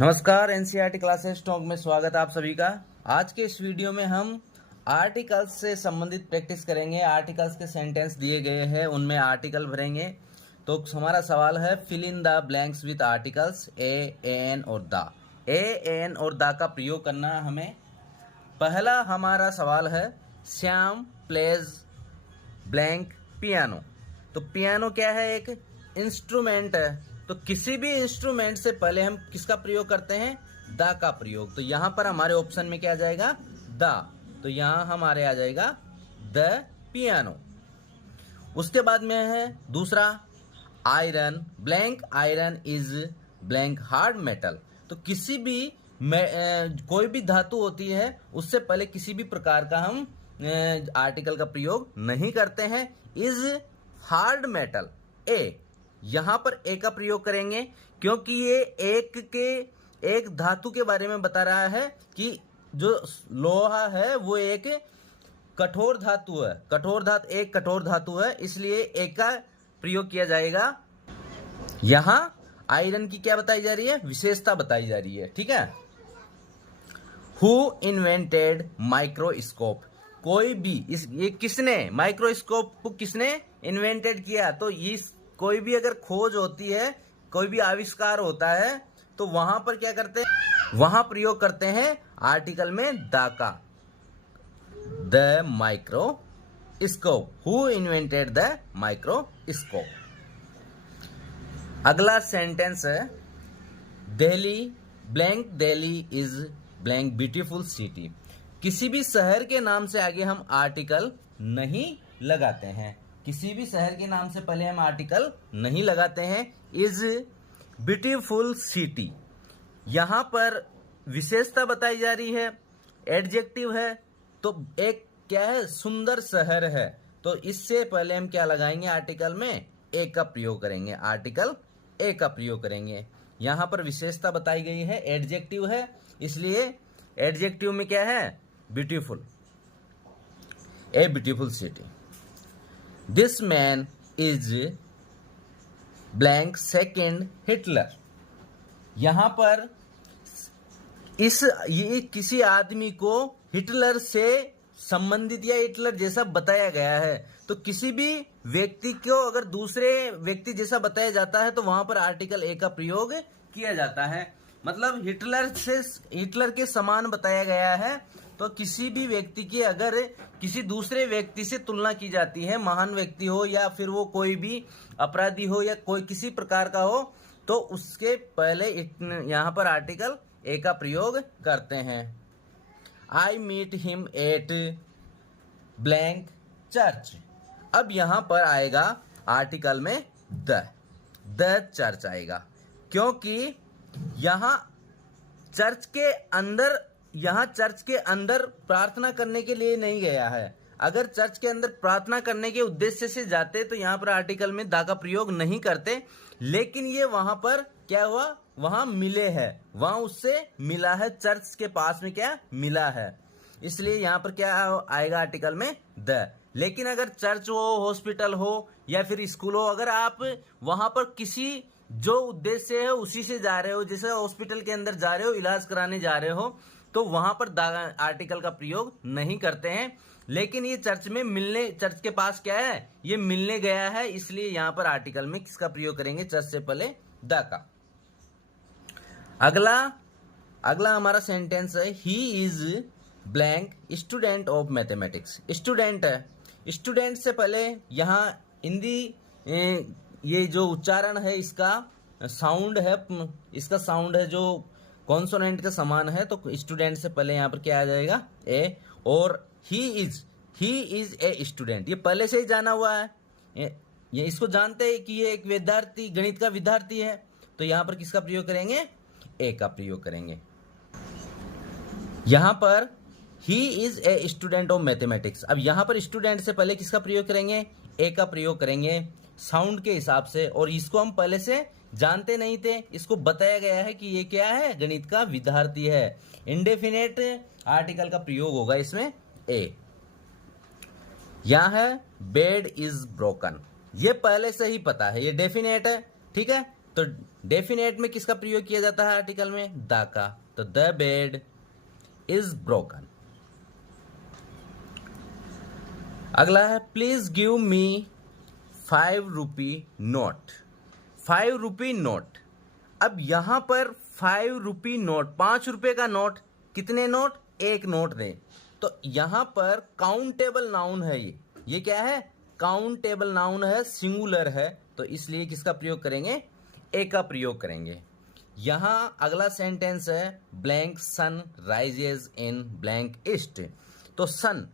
नमस्कार, NCERT classes talk में स्वागत है आप सभी का। आज के इस वीडियो में हम आर्टिकल्स से संबंधित प्रैक्टिस करेंगे। आर्टिकल्स के सेंटेंस दिए गए हैं, उनमें आर्टिकल भरेंगे। तो हमारा सवाल है fill in the blanks with articles a, an और द। ए, एन और द का प्रयोग करना हमें। पहला हमारा सवाल है श्याम प्लेज ब्लैंक पियानो। तो पियानो क्या है? एक इंस्ट्रूमेंट है। तो किसी भी इंस्ट्रूमेंट से पहले हम किसका प्रयोग करते हैं? द का प्रयोग। तो यहां पर हमारे ऑप्शन में क्या आ जाएगा? द। तो यहां हमारे आ जाएगा द पियानो। उसके बाद में है दूसरा iron blank iron is blank hard metal. तो किसी भी कोई भी धातु होती है उससे पहले किसी भी प्रकार का हम आर्टिकल का प्रयोग नहीं करते हैं। इज हार्ड मेटल ए, यहां पर ए का प्रयोग करेंगे क्योंकि ये एक धातु के बारे में बता रहा है कि जो लोहा है वो एक कठोर धातु है। एक कठोर धातु है, इसलिए ए का प्रयोग किया जाएगा। यहां आयरन की क्या बताई जा रही है? विशेषता बताई जा रही है। ठीक है। Who invented microscope. कोई भी ये किसने माइक्रोस्कोप को किसने इन्वेंटेड किया? तो इस कोई भी अगर खोज होती है, कोई भी आविष्कार होता है, तो वहां पर क्या करते हैं? वहां प्रयोग करते हैं आर्टिकल में द का। The microscope. Who invented the microscope. अगला सेंटेंस है Delhi blank Delhi is blank beautiful city. किसी भी शहर के नाम से आगे हम आर्टिकल नहीं लगाते हैं। किसी भी शहर के नाम से पहले हम आर्टिकल नहीं लगाते हैं। इज ब्यूटीफुल सिटी, यहां पर विशेषता बताई जा रही है, एडजेक्टिव है। तो एक क्या है? सुंदर शहर है। तो इससे पहले हम क्या लगाएंगे? आर्टिकल में ए का प्रयोग करेंगे। आर्टिकल ए का प्रयोग करेंगे। यहां पर विशेषता बताई गई है, एडजेक्टिव है, इसलिए एडजेक्टिव में क्या है? Beautiful. A beautiful city. This man is blank second Hitler. यहां पर ये किसी आदमी को हिटलर से संबंधित या हिटलर जैसा बताया गया है। तो किसी भी व्यक्ति को अगर दूसरे व्यक्ति जैसा बताया जाता है तो वहां पर आर्टिकल ए का प्रयोग किया जाता है। मतलब हिटलर के समान बताया गया है। तो किसी भी व्यक्ति की अगर किसी दूसरे व्यक्ति से तुलना की जाती है, महान व्यक्ति हो या फिर वो कोई भी अपराधी हो या कोई किसी प्रकार का हो, तो उसके पहले यहां पर आर्टिकल ए का प्रयोग करते हैं। I meet him at blank church. अब यहां पर आएगा आर्टिकल में द चर्च आएगा, क्योंकि यहां चर्च के अंदर प्रार्थना करने के लिए नहीं गया है। अगर चर्च के अंदर प्रार्थना करने के उद्देश्य से जाते तो यहां पर आर्टिकल में द का प्रयोग नहीं करते। लेकिन ये वहां पर क्या हुआ? वहां मिले हैं, वहां उससे मिला है, चर्च के पास में क्या मिला है, इसलिए यहां पर क्या आएगा? आर्टिकल में द। लेकिन अगर चर्च हो, हॉस्पिटल हो या फिर स्कूल हो, अगर आप वहां पर किसी जो उद्देश्य है उसी से जा रहे हो, जैसे हॉस्पिटल के अंदर जा रहे हो, इलाज कराने जा रहे हो, तो वहां पर आर्टिकल का प्रयोग नहीं करते हैं। लेकिन ये चर्च के पास क्या है? ये मिलने गया है, इसलिए यहां पर आर्टिकल में किसका प्रयोग करेंगे? चर्च से पहले द का। अगला हमारा सेंटेंस है he is blank student of mathematics. Student है, स्टूडेंट से पहले यहां हिंदी ये जो उच्चारण है इसका साउंड है जो कॉन्सोनेंट के समान है। तो स्टूडेंट से पहले यहां पर क्या आ जाएगा? ए। और ही इज ए स्टूडेंट, ये पहले से ही जाना हुआ है, ये इसको जानते हैं कि ये एक विद्यार्थी, गणित का विद्यार्थी है। तो यहां पर किसका प्रयोग करेंगे? ए का प्रयोग करेंगे। यहां पर he is a student of mathematics. अब यहां पर स्टूडेंट से पहले किसका प्रयोग करेंगे? ए का प्रयोग करेंगे साउंड के हिसाब से। और इसको हम पहले से जानते नहीं थे, इसको बताया गया है कि ये क्या है? गणित का विद्यार्थी है। इंडेफिनेट आर्टिकल का प्रयोग होगा इसमें ए। यहां है बेड इज ब्रोकन, ये पहले से ही पता है, ये डेफिनेट है। ठीक है। तो डेफिनेट में किसका प्रयोग किया जाता है आर्टिकल में? द का। तो द बेड इज ब्रोकन। अगला है please give me 5 rupee note. 5 rupee note. अब यहां पर 5 रुपी नोट, 5 रुपए का नोट, कितने नोट? एक नोट दें। तो यहां पर काउंटेबल नाउन है ये क्या है? काउंटेबल नाउन है, सिंगुलर है, तो इसलिए किसका प्रयोग करेंगे? ए का प्रयोग करेंगे। यहां अगला सेंटेंस है blank sun rises in blank east. तो सन